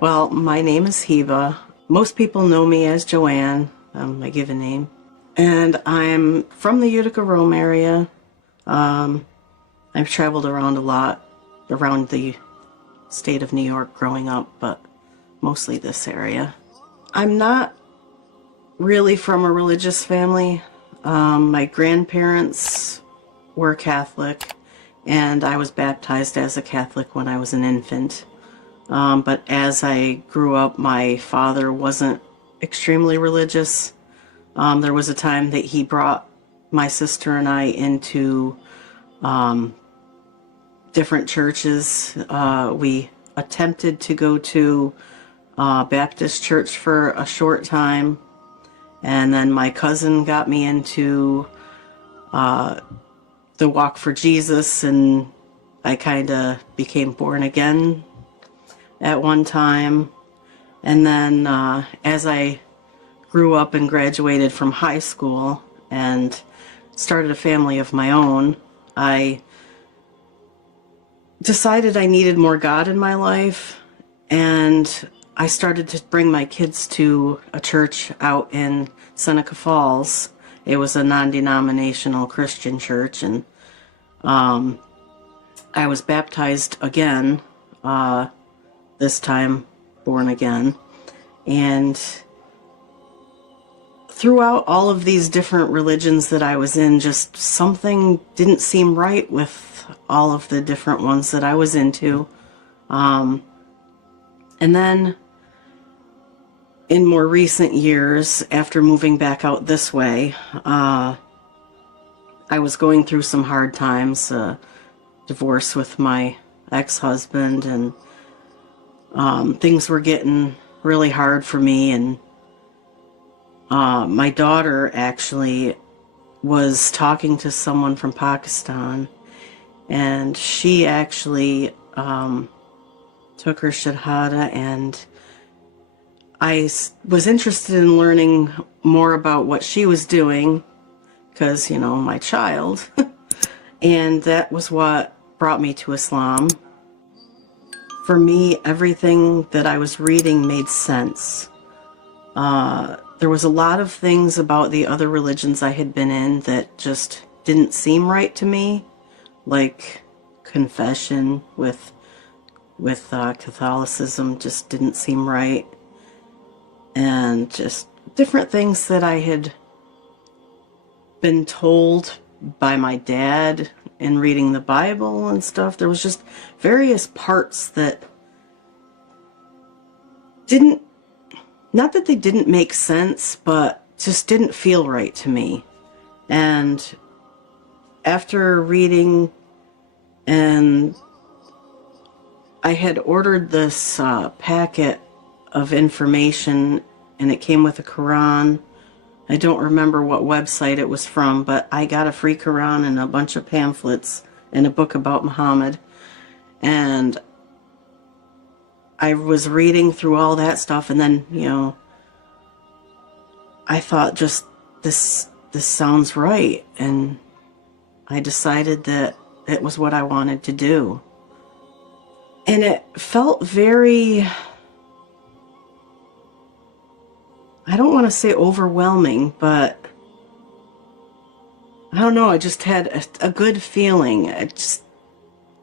Well, my name is Hiba. Most people know me as Joanne, my given name. And I'm from the Utica, Rome area. I've traveled around a lot, around the state of New York growing up, but mostly this area. I'm not really from a religious family. My grandparents were Catholic, and I was baptized as a Catholic when I was an infant. But as I grew up, my father wasn't extremely religious. There was a time that he brought my sister and I into different churches. We attempted to go to Baptist church for a short time, and then my cousin got me into the Walk for Jesus, and I kind of became born again at one time. And then as I grew up and graduated from high school and started a family of my own, I decided I needed more God in my life, and I started to bring my kids to a church out in Seneca Falls. It was a non-denominational Christian church, and I was baptized again, this time born again. And throughout all of these different religions that I was in, just something didn't seem right with all of the different ones that I was into. And then in more recent years, after moving back out this way, I was going through some hard times, divorce with my ex-husband, and things were getting really hard for me. And my daughter actually was talking to someone from Pakistan, and she actually took her shahada, and I was interested in learning more about what she was doing, because, you know, my child. And that was what brought me to Islam. For me, everything that I was reading made sense. There was a lot of things about the other religions I had been in that just didn't seem right to me, like confession with Catholicism just didn't seem right, and just different things that I had been told by my dad in reading the Bible and stuff. There was just various parts that didn't, not that they didn't make sense, but just didn't feel right to me. And after reading, and I had ordered this packet of information, and it came with a Quran. I don't remember what website it was from, but I got a free Quran and a bunch of pamphlets and a book about Muhammad. And I was reading through all that stuff, and then, you know, I thought, just this sounds right, and I decided that it was what I wanted to do. And it felt very, I don't want to say overwhelming, but I don't know, I just had a good feeling.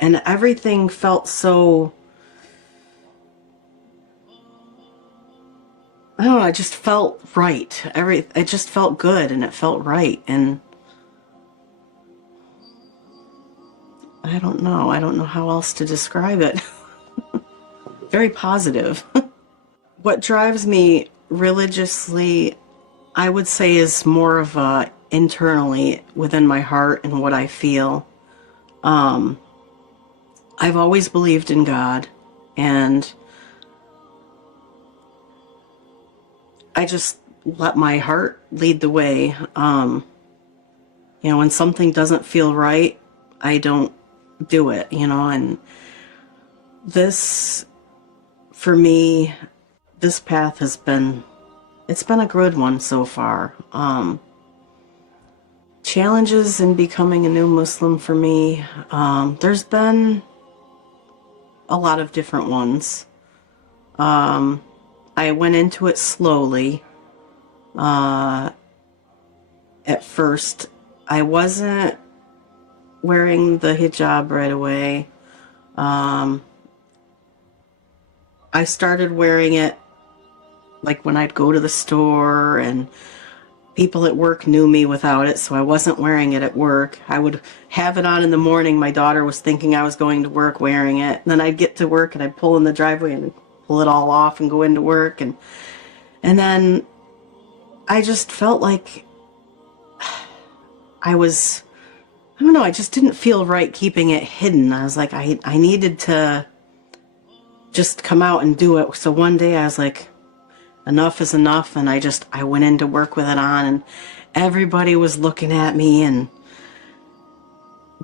And everything felt so, I don't know, I just felt right. It just felt good, and it felt right. And I don't know. I don't know how else to describe it. Very positive. What drives me religiously, I would say, is more of internally within my heart and what I feel. I've always believed in God, and I just let my heart lead the way. When something doesn't feel right, I don't do it, and this, for me, this path it's been a good one so far. Challenges in becoming a new Muslim for me, there's been a lot of different ones. I went into it slowly. At first, I wasn't wearing the hijab right away. I started wearing it like when I'd go to the store, and people at work knew me without it, so I wasn't wearing it at work. I would have it on in the morning. My daughter was thinking I was going to work wearing it. And then I'd get to work and I'd pull in the driveway and pull it all off and go into work. And then I just felt like I don't know, I just didn't feel right keeping it hidden. I was like, I needed to just come out and do it. So one day I was like, enough is enough, and I went into work with it on, and everybody was looking at me and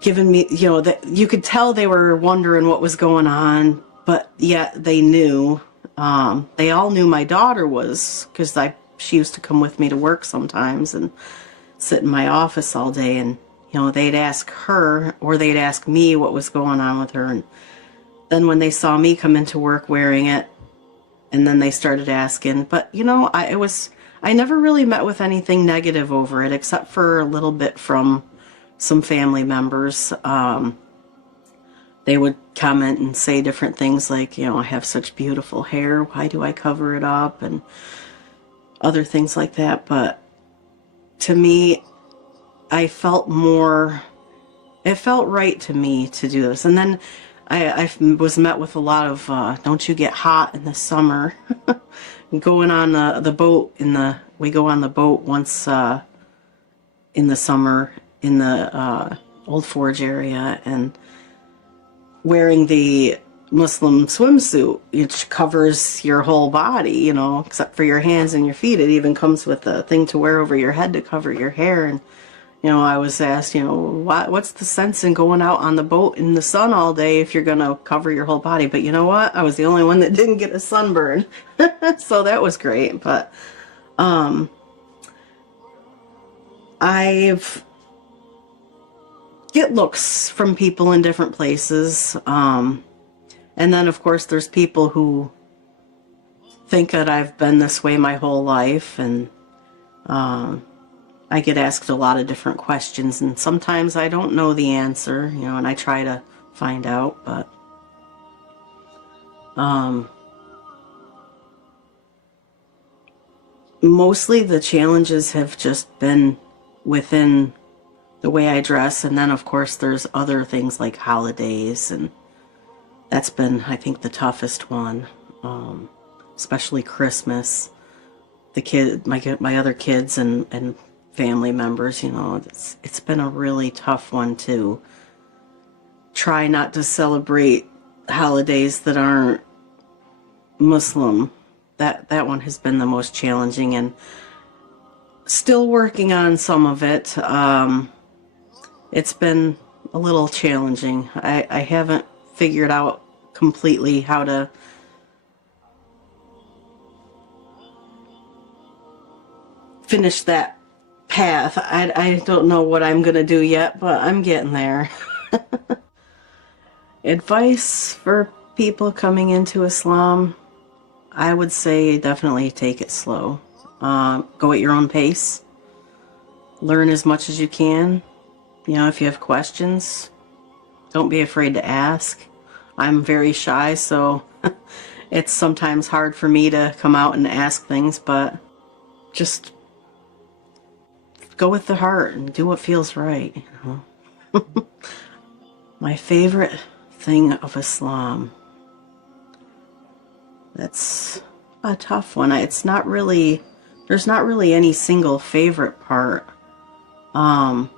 giving me, that you could tell they were wondering what was going on, but yet they knew. They all knew my daughter was, because she used to come with me to work sometimes and sit in my office all day, and they'd ask her or they'd ask me what was going on with her, and then when they saw me come into work wearing it, and then they started asking. But I never really met with anything negative over it, except for a little bit from some family members. They would comment and say different things like, I have such beautiful hair, why do I cover it up, and other things like that. But to me, it felt right to me to do this. And then I was met with a lot of, don't you get hot in the summer? Going on the boat we go on the boat once in the summer in the Old Forge area, and wearing the Muslim swimsuit, which covers your whole body, except for your hands and your feet. It even comes with a thing to wear over your head to cover your hair. And I was asked, what's the sense in going out on the boat in the sun all day if you're going to cover your whole body? But you know what? I was the only one that didn't get a sunburn. So that was great. But I've get looks from people in different places. And then, of course, there's people who think that I've been this way my whole life. And I get asked a lot of different questions, and sometimes I don't know the answer, and I try to find out, but mostly the challenges have just been within the way I dress. And then, of course, there's other things like holidays, and that's been, I think, the toughest one, especially Christmas. My other kids and family members, it's been a really tough one to try not to celebrate holidays that aren't Muslim. That one has been the most challenging, and still working on some of it. It's been a little challenging. I haven't figured out completely how to finish that path. I don't know what I'm gonna do yet, but I'm getting there. Advice for people coming into Islam, I would say definitely take it slow. Go at your own pace. Learn as much as you can. If you have questions, don't be afraid to ask. I'm very shy, so it's sometimes hard for me to come out and ask things, but just go with the heart and do what feels right. My favorite thing of Islam. That's a tough one. It's not really, there's not really any single favorite part. A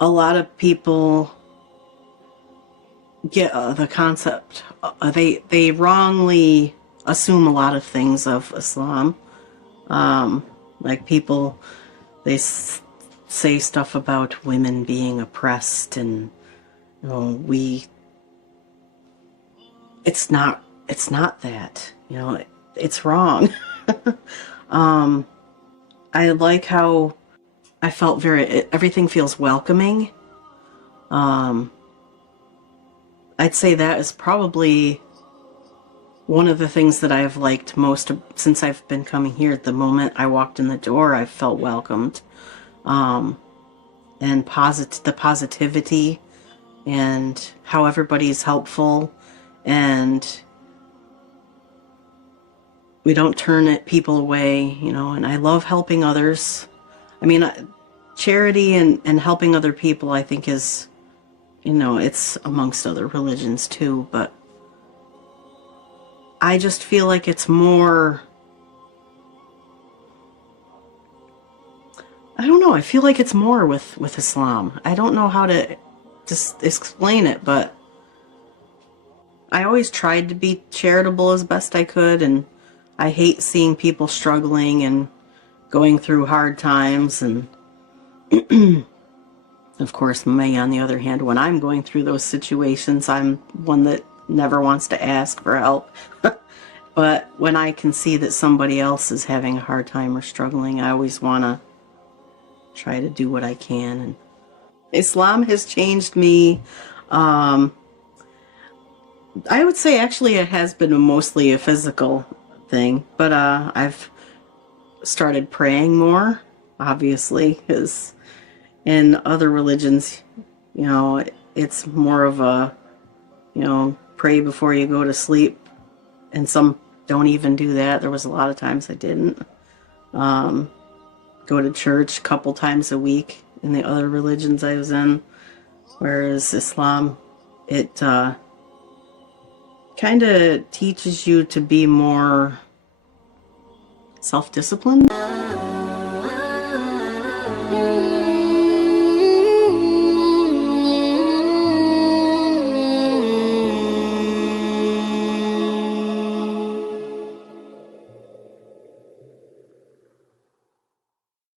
lot of people get the concept, they wrongly assume a lot of things of Islam. Like people, they say stuff about women being oppressed, and you know, it's not that, you know, it's wrong. I like how I felt everything feels welcoming. I'd say that is probably one of the things that I've liked most since I've been coming here. The moment I walked in the door, I felt welcomed. And the positivity and how everybody's helpful, and we don't turn people away, you know, and I love helping others. I mean, charity and helping other people, I think, is, you know, it's amongst other religions too, but I just feel like it's more, I don't know, I feel like it's more with Islam. I don't know how to just explain it, but I always tried to be charitable as best I could, and I hate seeing people struggling and going through hard times. And of course, me, on the other hand, when I'm going through those situations, I'm one that never wants to ask for help. But when I can see that somebody else is having a hard time or struggling, I always want to try to do what I can. And Islam has changed me. I would say actually it has been mostly a physical thing, but I've started praying more, obviously, because in other religions, you know, it's more of a, you know, pray before you go to sleep, and some don't even do that. There was a lot of times I didn't. Go to church a couple times a week in the other religions I was in, whereas Islam, it kind of teaches you to be more self-disciplined.